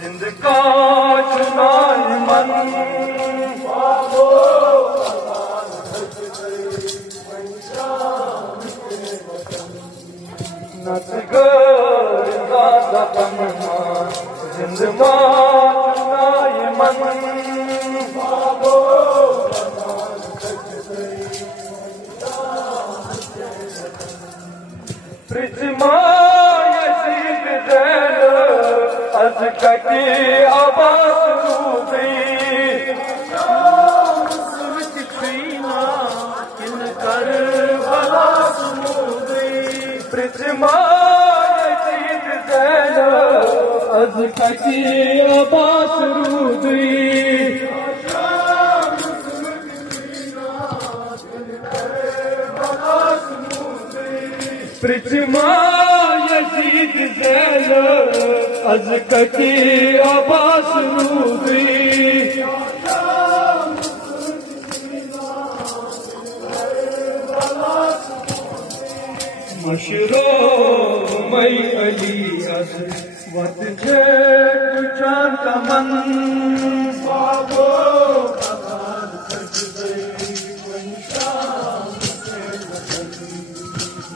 जिंदका चुनाई मन नच गर दादा पनमा जिंदमा चुनाई मन प्रिजमा यजीद दैन अज कटी आवाज रूबी इन कर भला सुनूबी प्रिजमा यजीद दैन अज कटी आवाज रूबी प्रिजमा यजीद दैन अज कटी आवाज रूबी मशरो मई अली अज वत जे जान का मन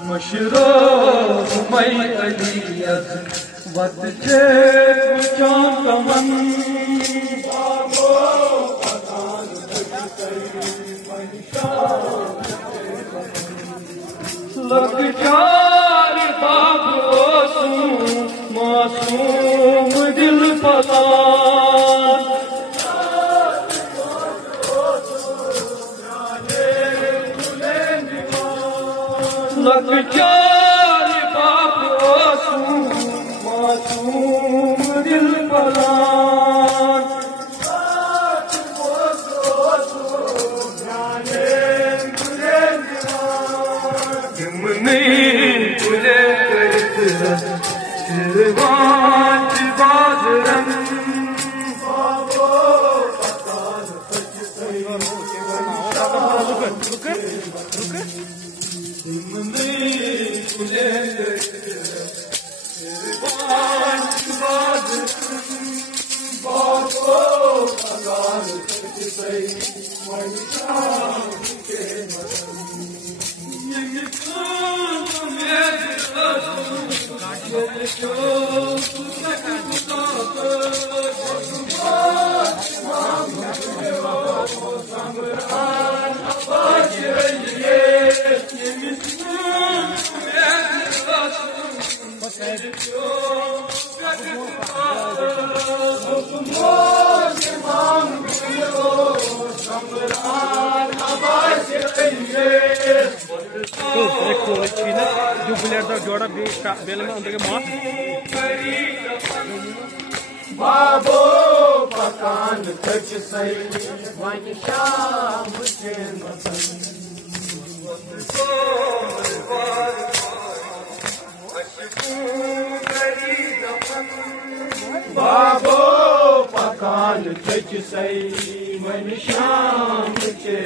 मशरो मई अली अज वत जे जान का मन लग चार बाब मासूम दिल पसान लग चार बाब मासूम दिल पसान तुझे शिरवान बाजरन तुझे शिरवान जोड़ा बेल में उनके माँ बाबो पकान सच सही वन शाम के बाबो पकान सच सही वन शाम के